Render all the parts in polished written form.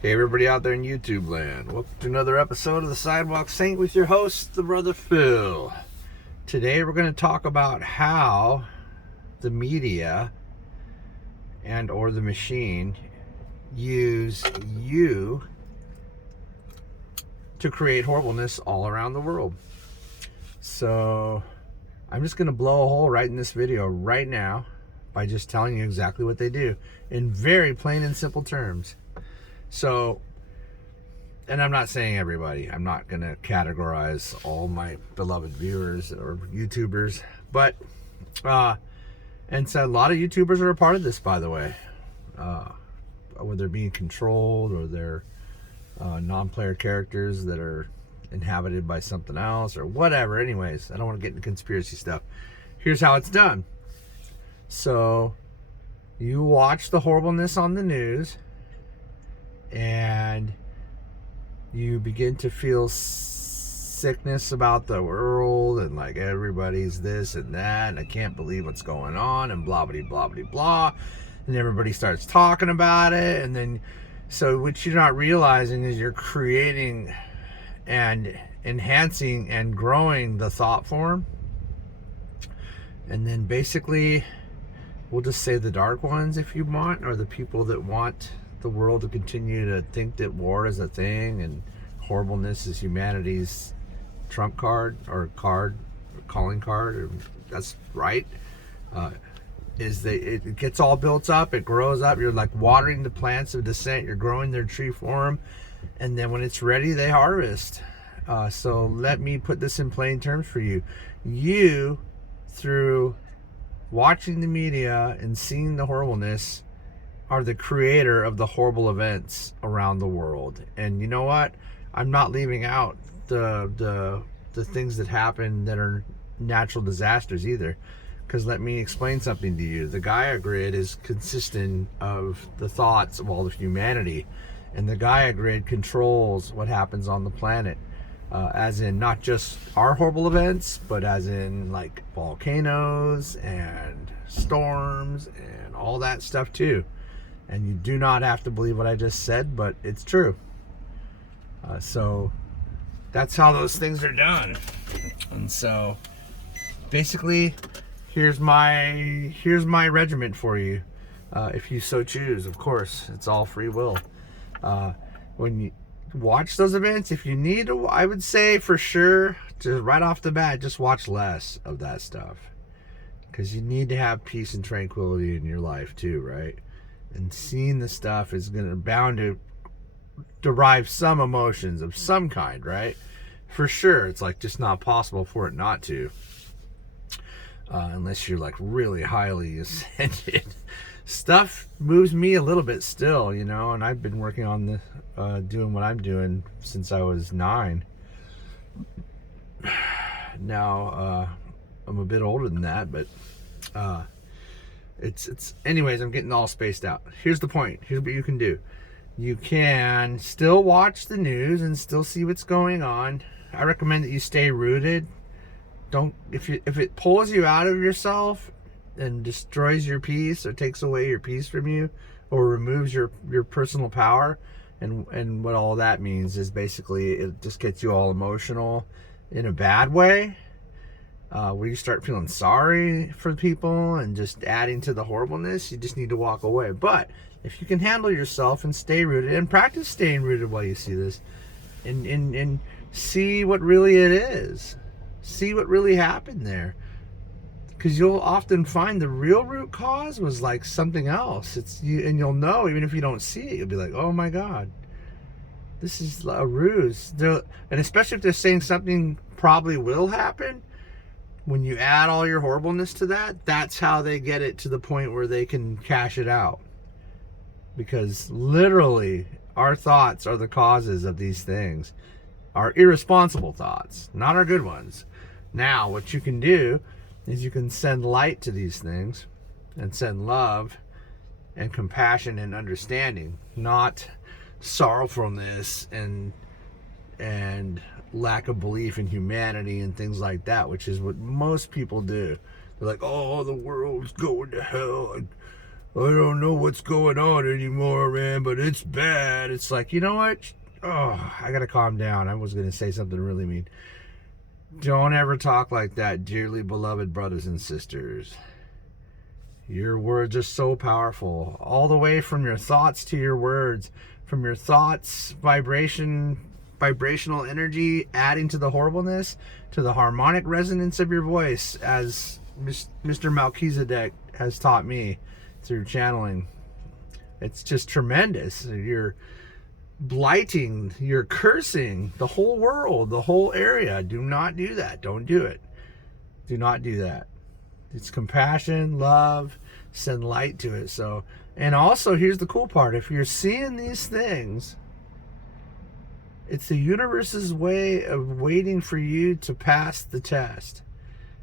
Hey everybody out there in YouTube land, welcome to another episode of the Sidewalk Saint with your host, the Brother Phil. Today we're going to talk about how the media and or the machine use you to create horribleness all around the world. So I'm just going to blow a hole right in this video right now by just telling you exactly what they do in very plain and simple terms. So, and I'm not saying everybody, I'm not going to categorize all my beloved viewers or YouTubers, but, and so a lot of YouTubers are a part of this, by the way, whether they're being controlled or they're non-player characters that are inhabited by something else or whatever. Anyways, I don't want to get into conspiracy stuff. Here's how it's done. So, you watch the horribleness on the news, and you begin to feel sickness about the world and like everybody's this and that and I can't believe what's going on and blah blah blah blah blah, and everybody starts talking about it. And then so what you're not realizing is you're creating and enhancing and growing the thought form. And then basically we'll just say the dark ones, if you want, or the people that want the world to continue to think that war is a thing and horribleness is humanity's trump card or calling card, or that's right, it gets all built up, it grows up, you're like watering the plants of descent, you're growing their tree form, and then when it's ready they harvest. So let me put this in plain terms for you. You, through watching the media and seeing the horribleness, are the creator of the horrible events around the world. And you know what? I'm not leaving out the things that happen that are natural disasters either. Because let me explain something to you. The Gaia grid is consistent of the thoughts of all of humanity. And the Gaia grid controls what happens on the planet. As in not just our horrible events, but as in like volcanoes and storms and all that stuff too. And you do not have to believe what I just said, but it's true. So that's how those things are done. And so basically, here's my regiment for you. If you so choose, of course, it's all free will. When you watch those events, if you need to, I would say for sure, just right off the bat, just watch less of that stuff. Because you need to have peace and tranquility in your life too, right? And seeing the stuff is bound to derive some emotions of some kind, right? For sure, it's like just not possible for it not to, unless you're like really highly ascended. Stuff moves me a little bit still, you know, and I've been working on the doing what I'm doing since I was 9. Now I'm a bit older than that, but it's anyways, I'm getting all spaced out. Here's the point. Here's what you can do. You can still watch the news and still see what's going on. I recommend that you stay rooted. Don't, if it pulls you out of yourself and destroys your peace or takes away your peace from you or removes your personal power, and what all that means is basically it just gets you all emotional in a bad way. Where you start feeling sorry for people and just adding to the horribleness, you just need to walk away. But if you can handle yourself and stay rooted and practice staying rooted while you see this, and see what really it is, see what really happened there, because you'll often find the real root cause was like something else. It's you, and you'll know even if you don't see it. You'll be like, oh my God, this is a ruse. And especially if they're saying something probably will happen. When you add all your horribleness to that, that's how they get it to the point where they can cash it out. Because literally, our thoughts are the causes of these things. Our irresponsible thoughts, not our good ones. Now, what you can do is you can send light to these things and send love and compassion and understanding, not sorrowfulness and lack of belief in humanity and things like that, which is what most people do. They're like, oh, the world's going to hell. I don't know what's going on anymore, man, but it's bad. It's like, you know what? Oh, I gotta calm down. I was gonna say something really mean. Don't ever talk like that, dearly beloved brothers and sisters. Your words are so powerful. All the way from your thoughts to your words, from your thoughts, vibrational energy adding to the horribleness, to the harmonic resonance of your voice, as Mr. Melchizedek has taught me through channeling. It's just tremendous. You're blighting, you're cursing the whole world, the whole area. Do not do that. Don't do it. Do not do that. It's compassion, love, send light to it. So, and also here's the cool part. If you're seeing these things, it's the universe's way of waiting for you to pass the test.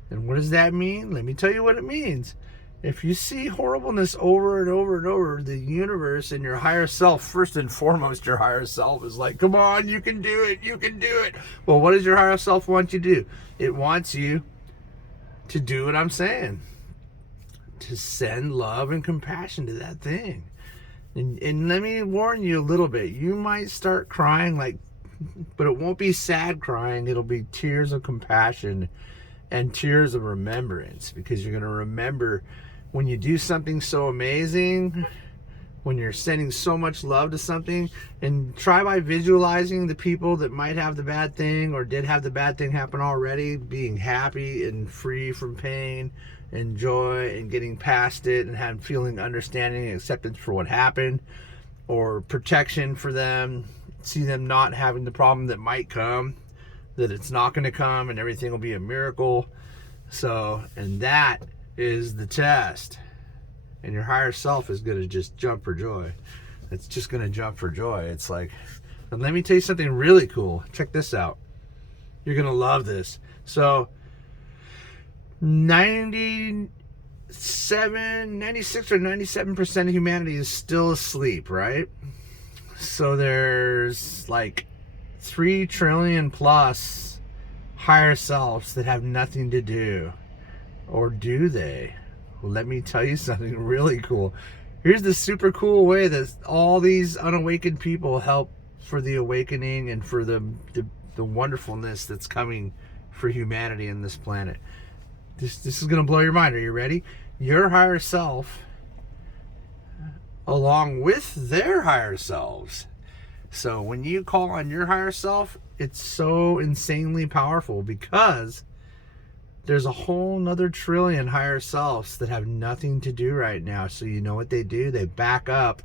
And what does that mean? Let me tell you what it means. If you see horribleness over and over and over, the universe and your higher self, first and foremost, your higher self is like, come on, you can do it, you can do it. Well, what does your higher self want you to do? It wants you to do what I'm saying, to send love and compassion to that thing. And let me warn you a little bit. You might start crying, but it won't be sad crying. It'll be tears of compassion and tears of remembrance, because you're going to remember when you do something so amazing, when you're sending so much love to something. And try by visualizing the people that might have the bad thing or did have the bad thing happen already being happy and free from pain and joy and getting past it and feeling understanding and acceptance for what happened, or protection for them. See them not having the problem that might come, that it's not going to come and everything will be a miracle. So, and that is the test. And your higher self is going to just jump for joy. It's just going to jump for joy. It's like, and let me tell you something really cool. Check this out. You're going to love this. So, 96 or 97% of humanity is still asleep, right? So there's like 3 trillion plus higher selves that have nothing to do. Or do they? Well, let me tell you something really cool. Here's the super cool way that all these unawakened people help for the awakening and for the wonderfulness that's coming for humanity in this planet. This is going to blow your mind. Are you ready? Your higher self, along with their higher selves. So when you call on your higher self, it's so insanely powerful, because there's a whole nother trillion higher selves that have nothing to do right now. So you know what they do? They back up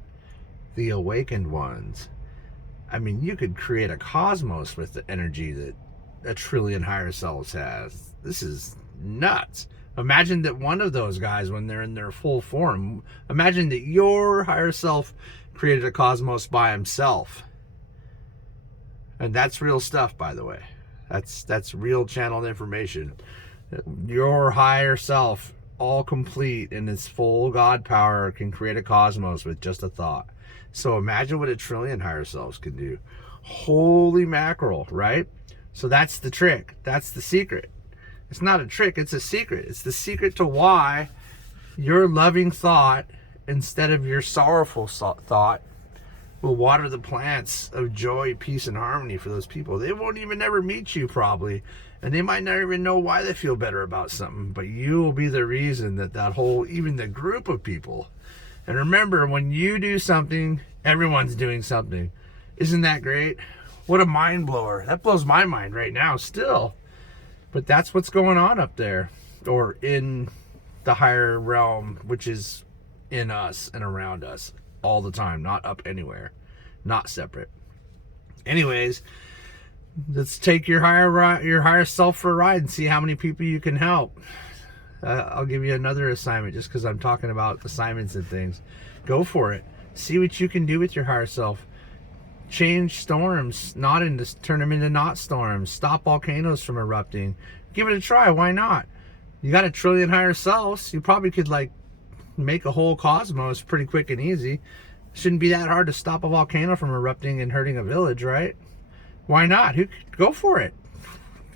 the awakened ones. I mean, you could create a cosmos with the energy that a trillion higher selves has. This is nuts. Imagine that one of those guys, when they're in their full form, imagine that your higher self created a cosmos by himself. And that's real stuff, by the way. That's real channeled information. Your higher self, all complete in its full God power, can create a cosmos with just a thought. So imagine what a trillion higher selves can do. Holy mackerel, right? So that's the trick. That's the secret. It's not a trick, it's a secret. It's the secret to why your loving thought, instead of your sorrowful thought, will water the plants of joy, peace, and harmony for those people. They won't even ever meet you, probably. And they might not even know why they feel better about something. But you will be the reason that whole, even the group of people. And remember, when you do something, everyone's doing something. Isn't that great? What a mind blower. That blows my mind right now still. But that's what's going on up there, or in the higher realm, which is in us and around us all the time, not up anywhere, not separate. Anyways, let's take your higher self for a ride and see how many people you can help. I'll give you another assignment, just because I'm talking about assignments and things. Go for it. See what you can do with your higher self. Change storms, turn them into not storms. Stop volcanoes from erupting. Give it a try. Why not? You got a trillion higher selves. You probably could make a whole cosmos pretty quick and easy. Shouldn't be that hard to stop a volcano from erupting and hurting a village, right? Why not? Go for it.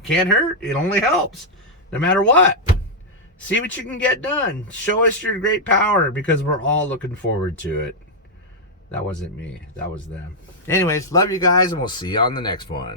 Can't hurt. It only helps, no matter what. See what you can get done. Show us your great power, because we're all looking forward to it. That wasn't me. That was them. Anyways, love you guys, and we'll see you on the next one.